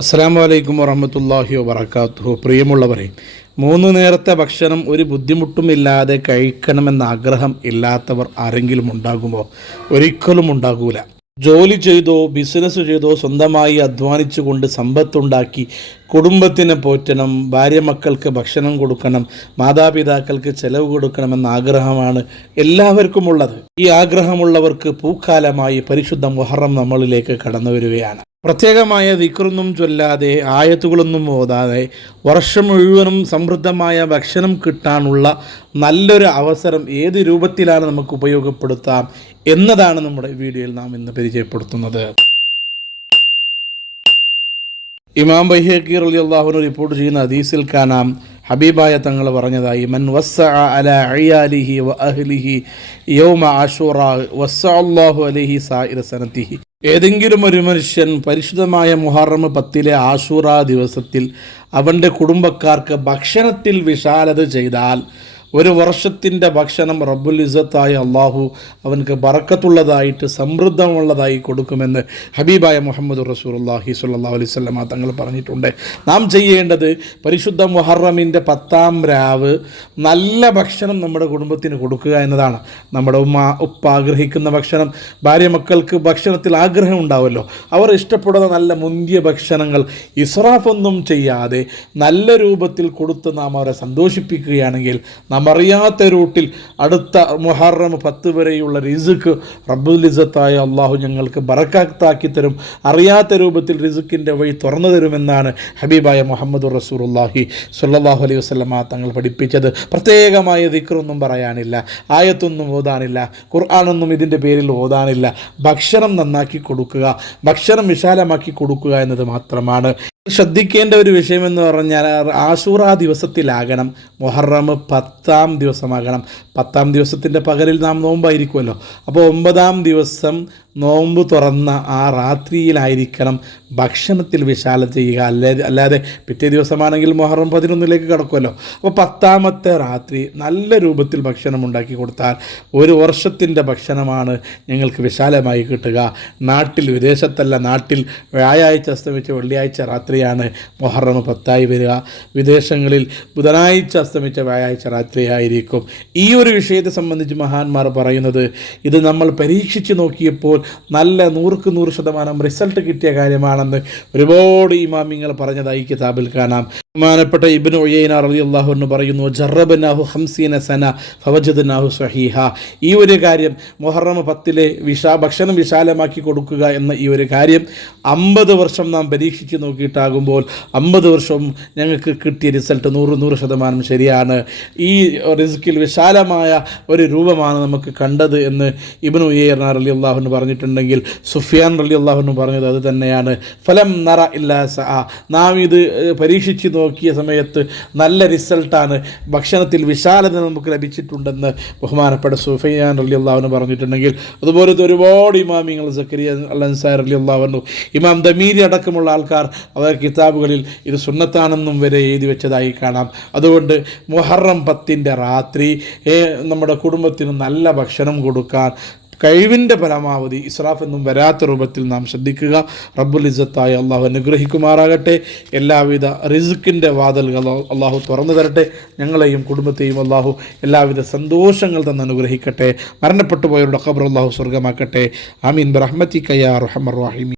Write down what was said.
അസ്സലാമു അലൈക്കും വറഹ്മത്തുള്ളാഹി വബറകാതുഹു. പ്രിയമുള്ളവരെ, 3 നേരത്തെ ഭക്ഷണം ഒരു ബുദ്ധിമുട്ടുമില്ലാതെ കഴിക്കണമെന്ന ആഗ്രഹം ഇല്ലാത്തവർ ആരെങ്കിലും ഉണ്ടാകുമോ? ഒരിക്കലും ഉണ്ടാകൂല. ജോലി ചെയ്തോ ബിസിനസ് ചെയ്തോ സ്വന്തമായി അധ്വാനിച്ചുകൊണ്ട് സമ്പത്തുണ്ടാക്കി കുടുംബത്തിനെ പോറ്റണം, ഭാര്യ മക്കൾക്ക് ഭക്ഷണം കൊടുക്കണം, മാതാപിതാക്കൾക്ക് ചെലവ് കൊടുക്കണമെന്ന ആഗ്രഹമാണ് എല്ലാവർക്കും ഉള്ളത്. ഈ ആഗ്രഹമുള്ളവർക്ക് പൂക്കാലമായി പരിശുദ്ധ മുഹറം നമ്മളിലേക്ക് കടന്നു വരികയാണ്. പ്രത്യേകമായ ദിക്റൊന്നും ചൊല്ലാതെ ആയത്തുകളൊന്നും ഓതാതെ വർഷം മുഴുവനും സമൃദ്ധമായ ഭക്ഷണം കിട്ടാനുള്ള നല്ലൊരു അവസരം ഏത് രൂപത്തിലാണ് നമുക്ക് ഉപയോഗപ്പെടുത്താം എന്നതാണ് നമ്മുടെ വീഡിയോയിൽ നാം ഇന്ന് പരിചയപ്പെടുത്തുന്നത്. ഇമാം ബൈഹഖി റളിയല്ലാഹു അൻഹു റിപ്പോർട്ട് ചെയ്യുന്ന ഹദീസിൽ കാണാം, ഹബീബായ തങ്ങൾ പറഞ്ഞതായി, മൻ വസ്സഅ അലാ അയാലിഹി വ അഹ്ലിഹി യൗമ ആശൂറാ വസ്സഅല്ലാഹു അലൈഹി സായിറ സനതിഹി. ഏതെങ്കിലും ഒരു മനുഷ്യൻ പരിശുദ്ധമായ മുഹറം 10 ആശൂറ ദിവസത്തിൽ അവൻ്റെ കുടുംബക്കാർക്ക് ഭക്ഷണത്തിൽ വിശാലത ചെയ്താൽ ഒരു വർഷത്തിൻ്റെ ഭക്ഷണം റബ്ബുൽ ഇസ്സത്തായ അള്ളാഹു അവനക്ക് ബറക്കത്തുള്ളതായിട്ട് സമൃദ്ധമുള്ളതായി കൊടുക്കുമെന്ന് ഹബീബായ മുഹമ്മദ് റസൂലുള്ളാഹി സ്വല്ലല്ലാഹു അലൈഹി വസല്ലം തങ്ങൾ പറഞ്ഞിട്ടുണ്ട്. നാം ചെയ്യേണ്ടത് പരിശുദ്ധ മുഹറമിൻ്റെ 10-ാം രാവ് നല്ല ഭക്ഷണം നമ്മുടെ കുടുംബത്തിന് കൊടുക്കുക എന്നതാണ്. നമ്മുടെ ഉപ്പ ആഗ്രഹിക്കുന്ന ഭക്ഷണം, ഭാര്യ മക്കൾക്ക് ഭക്ഷണത്തിൽ ആഗ്രഹം ഉണ്ടാവുമല്ലോ, അവർ ഇഷ്ടപ്പെടുന്ന നല്ല മുന്തിയ ഭക്ഷണങ്ങൾ ഇസ്രാഫൊന്നും ചെയ്യാതെ നല്ല രൂപത്തിൽ കൊടുത്ത് നാം അവരെ സന്തോഷിപ്പിക്കുകയാണെങ്കിൽ നാം അറിയാത്ത റൂട്ടിൽ അടുത്ത മുഹറം 10 വരെയുള്ള റിസ്ക് റബ്ബുൽ ഇസ്സത്തായ അള്ളാഹു ഞങ്ങൾക്ക് ബറക്കത്താക്കി തരും, അറിയാത്ത രൂപത്തിൽ റിസ്ക്കിൻ്റെ വഴി തുറന്നു തരുമെന്നാണ് ഹബീബായ മുഹമ്മദ് റസൂലുള്ളാഹി സ്വല്ലല്ലാഹു അലൈഹി വസല്ലം തങ്ങൾ പഠിപ്പിച്ചത്. പ്രത്യേകമായ ദിക്റൊന്നും പറയാനില്ല, ആയത്തൊന്നും ഓതാനില്ല, ഖുർആനൊന്നും ഇതിൻ്റെ പേരിൽ ഓതാനില്ല. ഭക്ഷണം നന്നാക്കി കൊടുക്കുക, ഭക്ഷണം വിശാലമാക്കി കൊടുക്കുക എന്നത് മാത്രമാണ് ശ്രദ്ധിക്കേണ്ട ഒരു വിഷയമെന്ന് പറഞ്ഞാൽ. ആശൂറ ദിവസത്തിലാകണം, മുഹറം 10-ാം ദിവസമാകണം. 10-ാം ദിവസത്തിൻ്റെ പകലിൽ നാം നോമ്പായിരിക്കുമല്ലോ, അപ്പോൾ 9-ാം ദിവസം നോമ്പ് തുറന്ന ആ രാത്രിയിലായിരിക്കണം ഭക്ഷണത്തിൽ വിശാലത ചെയ്യുക. അല്ലാതെ പിറ്റേ ദിവസമാണെങ്കിൽ മുഹറം 11-ലേക്ക് കടക്കുമല്ലോ. അപ്പോൾ 10-ാമത്തെ രാത്രി നല്ല രൂപത്തിൽ ഭക്ഷണം ഉണ്ടാക്കി കൊടുത്താൽ ഒരു വർഷത്തിൻ്റെ ഭക്ഷണമാണ് ഞങ്ങൾക്ക് വിശാലമായി കിട്ടുക. നാട്ടിൽ, വിദേശത്തല്ല, നാട്ടിൽ വ്യാഴാഴ്ച അസ്തമിച്ച വെള്ളിയാഴ്ച രാത്രിയാണ് മുഹറം 10-ആയി വരിക. വിദേശങ്ങളിൽ ബുധനാഴ്ച അസ്തമിച്ച വ്യാഴാഴ്ച രാത്രിയായിരിക്കും. ഈ ഒരു വിഷയത്തെ സംബന്ധിച്ച് മഹാന്മാർ പറയുന്നത്, ഇത് നമ്മൾ പരീക്ഷിച്ച് നോക്കിയപ്പോൾ നല്ല 100% റിസൾട്ട് കിട്ടിയ കാര്യമാണെന്ന് ഒരുപാട് ഇമാമിങ്ങൾ പറഞ്ഞതായി കിതാബിൽ കാണാം. ബഹുമാനപ്പെട്ട ഇബ്നു ഉയൈന റളിയല്ലാഹു അൻഹു പറയുന്നു, ജറബനാഹു 50 സന ഫവജദ്നാഹു സ്വഹീഹ. ഈ ഒരു കാര്യം മുഹറം 10-ലെ ഭക്ഷണം വിശാലമാക്കി കൊടുക്കുക എന്ന ഈ ഒരു കാര്യം 50 വർഷം നാം പരീക്ഷിച്ച് നോക്കിയിട്ടാകുമ്പോൾ 50 വർഷവും ഞങ്ങൾക്ക് കിട്ടിയ റിസൾട്ട് 100% ശരിയാണ്. ഈ റിസ്കിൽ വിശാലമായ ഒരു രൂപമാണ് നമുക്ക് കണ്ടത് എന്ന് ഇബ്നു ഉയൈന റളിയല്ലാഹു അൻഹു പറഞ്ഞിട്ടുണ്ടെങ്കിൽ സുഫിയാൻ റളിയല്ലാഹു അൻഹു പറഞ്ഞത് അത് തന്നെയാണ്. ഫലം നറ ഇല്ലാ സഅ. നാം ഇത് പരീക്ഷിച്ച് നോക്കിയ സമയത്ത് നല്ല റിസൾട്ടാണ്, ഭക്ഷണത്തിൽ വിശാലത നമുക്ക് ലഭിച്ചിട്ടുണ്ടെന്ന് ബഹുമാനപ്പെട്ട സുഫിയാൻ റളിയല്ലാഹു അൻഹു പറഞ്ഞിട്ടുണ്ടെങ്കിൽ, അതുപോലത്തെ ഒരുപാട് ഇമാമിങ്ങൾ, സക്കരിയ അൽ അൻസാരി റളിയല്ലാഹു അൻഹു, ഇമാം ദമീരി അടക്കമുള്ള ആൾക്കാർ അവർ കിതാബുകളിൽ ഇത് സുന്നത്താണെന്നും വരെ എഴുതി വെച്ചതായി കാണാം. അതുകൊണ്ട് മുഹറം 10-ൻ്റെ രാത്രി നമ്മുടെ കുടുംബത്തിന് നല്ല ഭക്ഷണം കൊടുക്കാൻ കഴിവിൻ്റെ പരമാവധി ഇസ്രാഫ് എന്നും വരാത്ത രൂപത്തിൽ നാം ശ്രദ്ധിക്കുക. റബ്ബുൽ ഇസ്സത്തായ അള്ളാഹു അനുഗ്രഹിക്കുമാറാകട്ടെ. എല്ലാവിധ റിസ്ക്കിൻ്റെ വാതിലുകൾ അള്ളാഹു തുറന്നു തരട്ടെ. ഞങ്ങളെയും കുടുംബത്തെയും അള്ളാഹു എല്ലാവിധ സന്തോഷങ്ങൾ തന്ന് അനുഗ്രഹിക്കട്ടെ. മരണപ്പെട്ടു പോയവരുടെ ഖബർ അള്ളാഹു സ്വർഗമാക്കട്ടെ. ആമീൻ ബിറഹ്മതിക യാ അർഹമർ റഹീമീൻ.